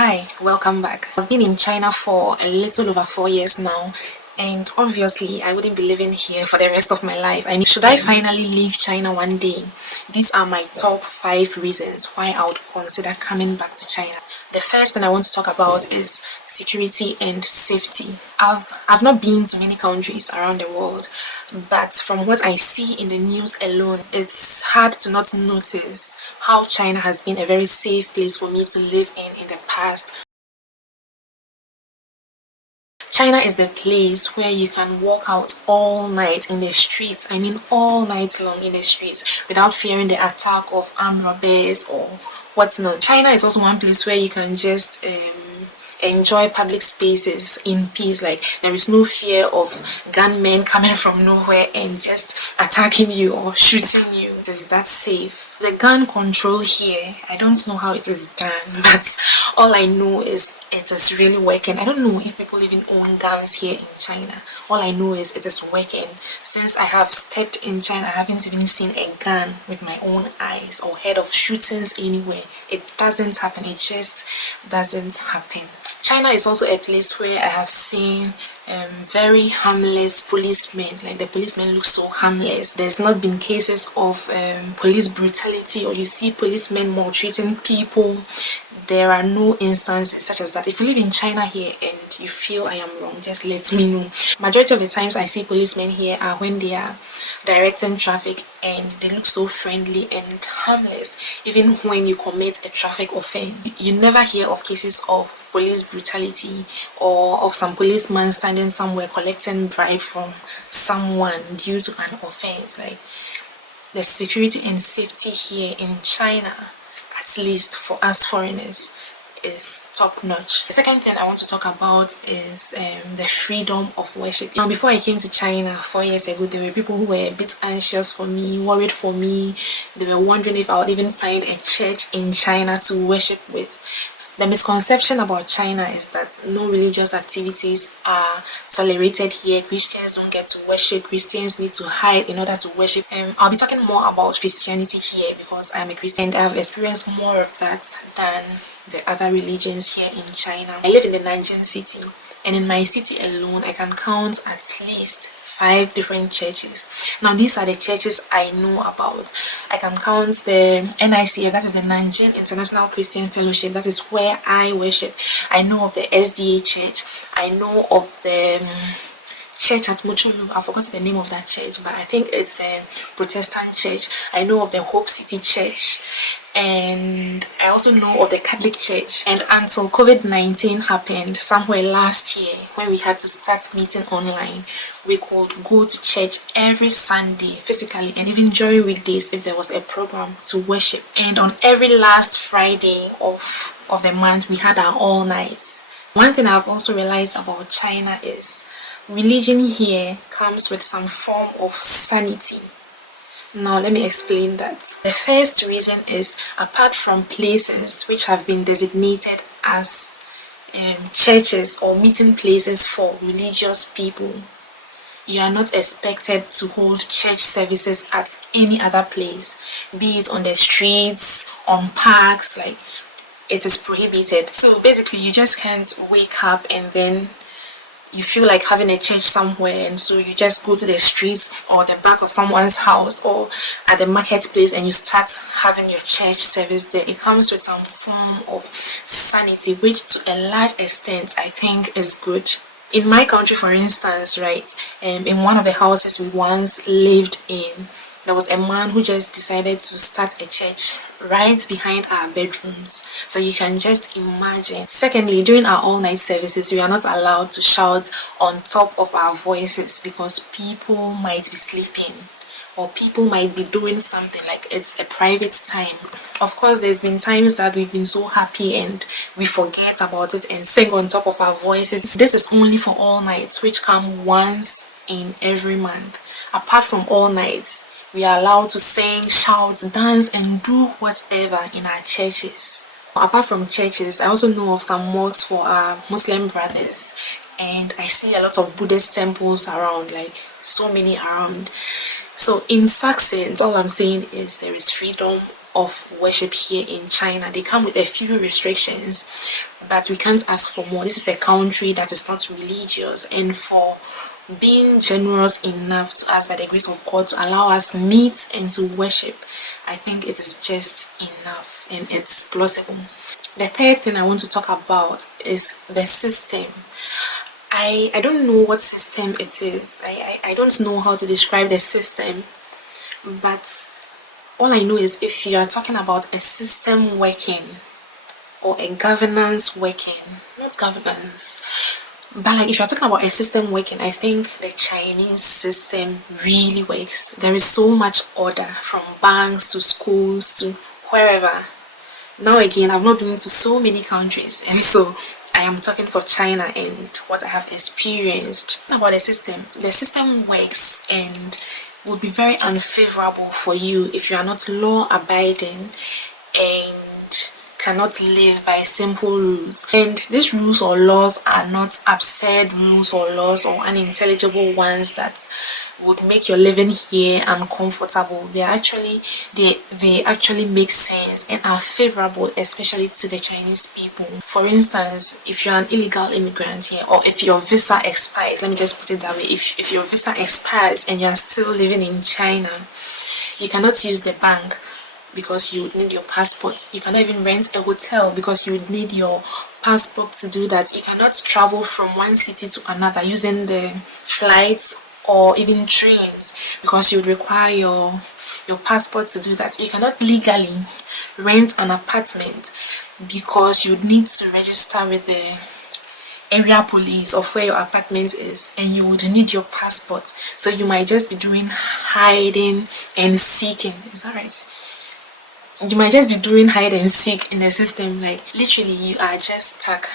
Hi, welcome back. I've been in China for a little over 4 years now, and obviously, I wouldn't be living here for the rest of my life. I mean, should I finally leave China one day? These are my top 5 reasons why I would consider coming back to China. The first thing I want to talk about is security and safety. I've not been to many countries around the world, but from what I see in the news alone, it's hard to not notice how China has been a very safe place for me to live in the past. China is the place where you can walk out all night in the streets. I mean, all night long in the streets without fearing the attack of armed robbers or whatnot. China is also one place where you can just enjoy public spaces in peace. Like, there is no fear of gunmen coming from nowhere and just attacking you or shooting you. It is that safe. The gun control here, I don't know how it is done, but all I know is it is really working. I don't know if people even own guns here in China. All I know is it is working. Since I have stepped in China, I haven't even seen a gun with my own eyes or heard of shootings anywhere. It doesn't happen. It just doesn't happen. China is also a place where I have seen very harmless policemen. Like, the policemen look so harmless. There's not been cases of police brutality, or you see policemen maltreating people. There are no instances such as that. If you live in China here and you feel I am wrong, just let me know. Majority of the times I see policemen here are when they are directing traffic, and they look so friendly and harmless. Even when you commit a traffic offense, you never hear of cases of police brutality or of some policeman standing somewhere collecting bribe from someone due to an offense. Like, the security and safety here in China, at least for us foreigners, is top notch. The second thing I want to talk about is the freedom of worship. Now, before I came to China 4 years ago, there were people who were a bit anxious for me, worried for me. They were wondering if I would even find a church in China to worship with. The misconception about China is that no religious activities are tolerated here. Christians don't get to worship. Christians need to hide in order to worship. I'll be talking more about Christianity here because I'm a Christian and I've experienced more of that than the other religions here in China. I live in the Nanjing city, and in my city alone, I can count at least 5 different churches. Now, these are the churches I know about. I can count the NICF, that is the Nanjing International Christian Fellowship. That is where I worship. I know of the SDA church. I know of the church at Mochulu. I forgot the name of that church, but I think it's a Protestant church. I know of the Hope City Church, and I also know of the Catholic Church. And until COVID-19 happened somewhere last year, when we had to start meeting online, we could go to church every Sunday physically, and even during weekdays if there was a program to worship. And on every last Friday of the month, we had our all nights. One thing I've also realized about China is religion here comes with some form of sanity. Now, let me explain that. The first reason is, apart from places which have been designated as churches or meeting places for religious people, you are not expected to hold church services at any other place, be it on the streets, on parks. Like, it is prohibited. So basically, you just can't wake up and then you feel like having a church somewhere, and so you just go to the streets or the back of someone's house or at the marketplace and you start having your church service there. It comes with some form of sanity, which to a large extent I think is good. In my country, for instance, right, in one of the houses we once lived in, there was a man who just decided to start a church right behind our bedrooms. So you can just imagine. Secondly, during our all-night services, we are not allowed to shout on top of our voices because people might be sleeping or people might be doing something. Like, it's a private time. Of course, there's been times that we've been so happy and we forget about it and sing on top of our voices. This is only for all nights, which come once in every month. Apart from all nights, we are allowed to sing, shout, dance, and do whatever in our churches. Apart from churches, I also know of some mosques for our Muslim brothers, and I see a lot of Buddhist temples around, like so many around. So in succinct, all I'm saying is there is freedom of worship here in China. They come with a few restrictions, but we can't ask for more. This is a country that is not religious, and for being generous enough to us by the grace of God to allow us meet and to worship, I think it is just enough and it's plausible. The third thing I want to talk about is the system. I don't know what system it is. I don't know how to describe the system, but all I know is if you are talking about a system working or a governance working, not governance, but like if you're talking about a system working, I think the Chinese system really works. There is so much order from banks to schools to wherever. Now again, I've not been to so many countries, and so I am talking for China and what I have experienced about the system. The system works and would be very unfavorable for you if you are not law abiding and cannot live by simple rules. And these rules or laws are not absurd rules or laws or unintelligible ones that would make your living here uncomfortable. They actually make sense and are favorable, especially to the Chinese people. For instance, if you're an illegal immigrant here, or if your visa expires, let me just put it that way, if your visa expires and you're still living in China, you cannot use the bank because you would need your passport. You cannot even rent a hotel because you would need your passport to do that. You cannot travel from one city to another using the flights or even trains because you would require your passport to do that. You cannot legally rent an apartment because you would need to register with the area police of where your apartment is, and you would need your passport. So you might just be doing hiding and seeking. Is that right? You might just be doing hide and seek in the system. Like literally you are just stuck.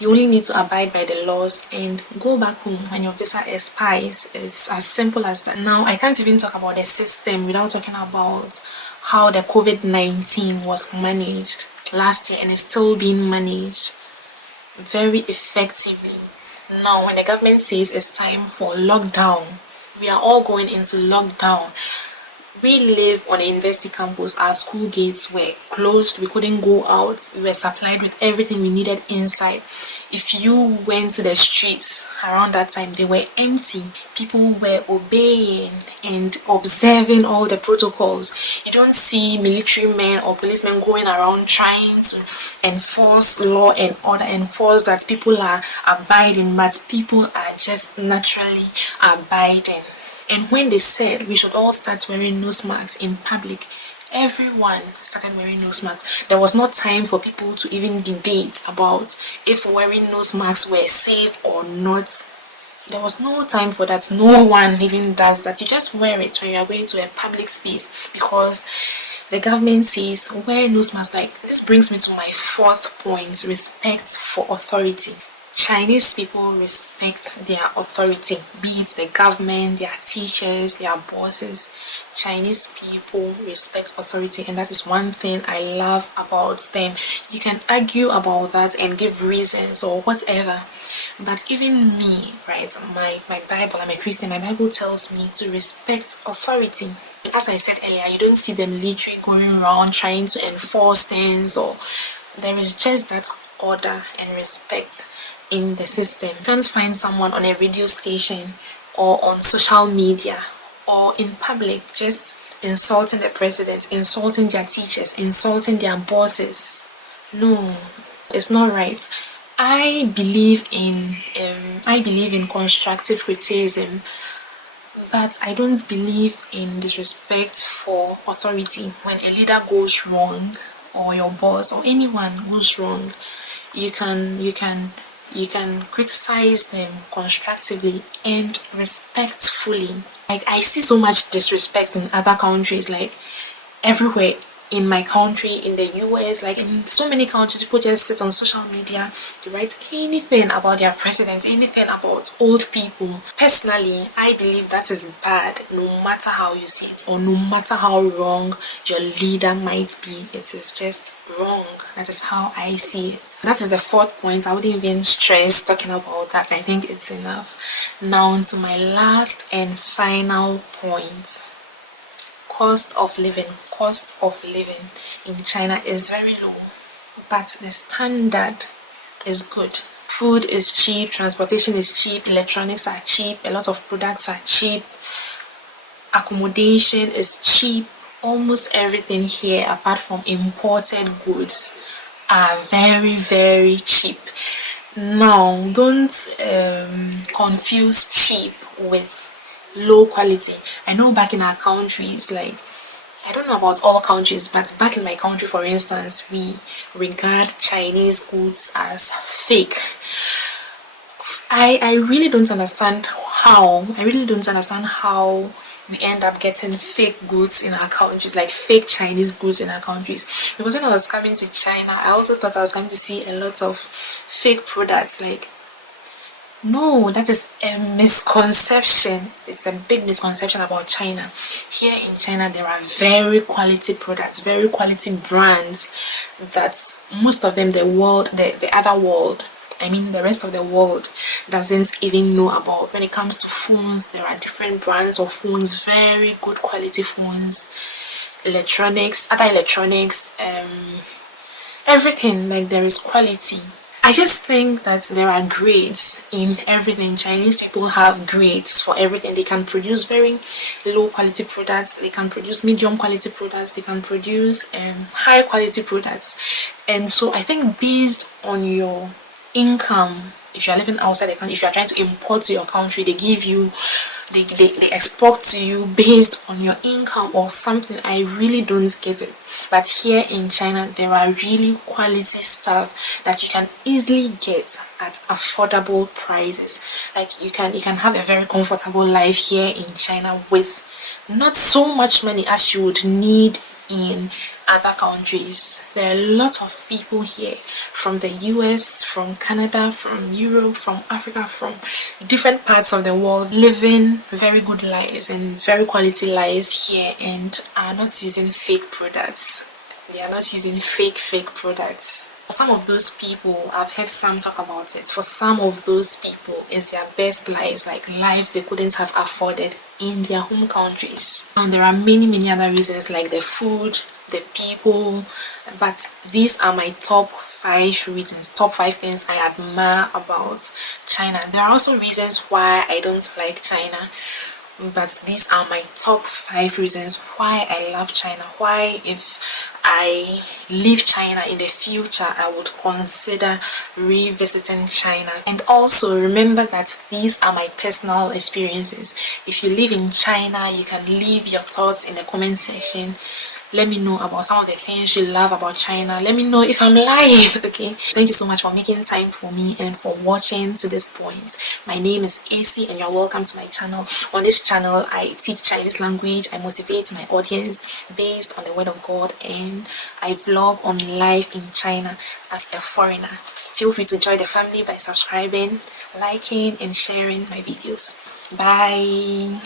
You only need to abide by the laws and go back home when your visa expires. It's as simple as that. Now I can't even talk about the system without talking about how the COVID-19 was managed last year and is still being managed very effectively. Now when the government says it's time for lockdown, we are all going into lockdown. We live on a university campus. Our school gates were closed. We couldn't go out. We were supplied with everything we needed inside. If you went to the streets around that time, they were empty. People were obeying and observing all the protocols. You don't see military men or policemen going around trying to enforce law and order, enforce that people are abiding, but people are just naturally abiding. And when they said we should all start wearing nose masks in public, everyone started wearing nose masks. There was no time for people to even debate about if wearing nose masks were safe or not. There was no time for that. No one even does that. You just wear it when you are going to a public space because the government says wear nose masks. Like this brings me to my fourth point: respect for authority. Chinese people respect their authority, be it the government, their teachers, their bosses. Chinese people respect authority, and that is one thing I love about them. You can argue about that and give reasons or whatever, but even me, right, my Bible, I'm a Christian, my Bible tells me to respect authority. As I said earlier, you don't see them literally going around trying to enforce things, or there is just that order and respect in the system. You can't find someone on a radio station or on social media or in public just insulting the president, insulting their teachers, insulting their bosses. No, it's not right. I believe in constructive criticism, but I don't believe in disrespect for authority. When a leader goes wrong, or your boss or anyone goes wrong, you can criticize them constructively and respectfully. Like I see so much disrespect in other countries, like everywhere. In my country, in the US, like in so many countries, people just sit on social media, they write anything about their president, anything about old people. Personally, I believe that is bad, no matter how you see it or no matter how wrong your leader might be. It is just wrong. That is how I see it. That is the fourth point. I wouldn't even stress talking about that. I think it's enough. Now to my last and final point: cost of living in China is very low, but the standard is good. Food is cheap, transportation is cheap, electronics are cheap, a lot of products are cheap, accommodation is cheap. Almost everything here, apart from imported goods, are very, very cheap. Now, don't confuse cheap with low quality. I know back in our countries, like, I don't know about all countries, but back in my country, for instance, we regard Chinese goods as fake. I really don't understand how. We end up getting fake goods in our countries, like fake Chinese goods in our countries. Because when I was coming to China, I also thought I was coming to see a lot of fake products. Like, no, that is a misconception. It's a big misconception about China. Here in China, there are very quality products, very quality brands that most of them, the other world, I mean the rest of the world, doesn't even know about. When it comes to phones, there are different brands of phones, very good quality phones, electronics, other electronics, everything. Like, there is quality. I just think that there are grades in everything. Chinese people have grades for everything. They can produce very low quality products, they can produce medium quality products, they can produce high quality products. And so I think based on your income, if you are living outside the country, if you are trying to import to your country, they give you, they export to you based on your income or something. I really don't get it. But here in China, there are really quality stuff that you can easily get at affordable prices. Like, you can have a very comfortable life here in China with not so much money as you would need in other countries. There are a lot of people here from the US, from Canada, from Europe, from Africa, from different parts of the world, living very good lives and very quality lives here, and are not using fake products. They are not using fake products. For some of those people, I've heard some talk about it, for some of those people, it's their best lives, like lives they couldn't have afforded in their home countries. And there are many other reasons, like the food, the people, but these are my top 5 reasons, top 5 things I admire about China. There are also reasons why I don't like China, but these are my top 5 reasons why I love China, why if I leave China in the future, I would consider revisiting China. And also remember that these are my personal experiences. If you live in China, you can leave your thoughts in the comment section. Let me know about some of the things you love about China. Let me know if I'm lying. Okay, thank you so much for making time for me and for watching to this point. My name is AC and you're welcome to my channel. On this channel, I teach Chinese language, I motivate my audience based on the word of God, and I vlog on life in China as a foreigner. Feel free to join the family by subscribing, liking and sharing my videos. Bye.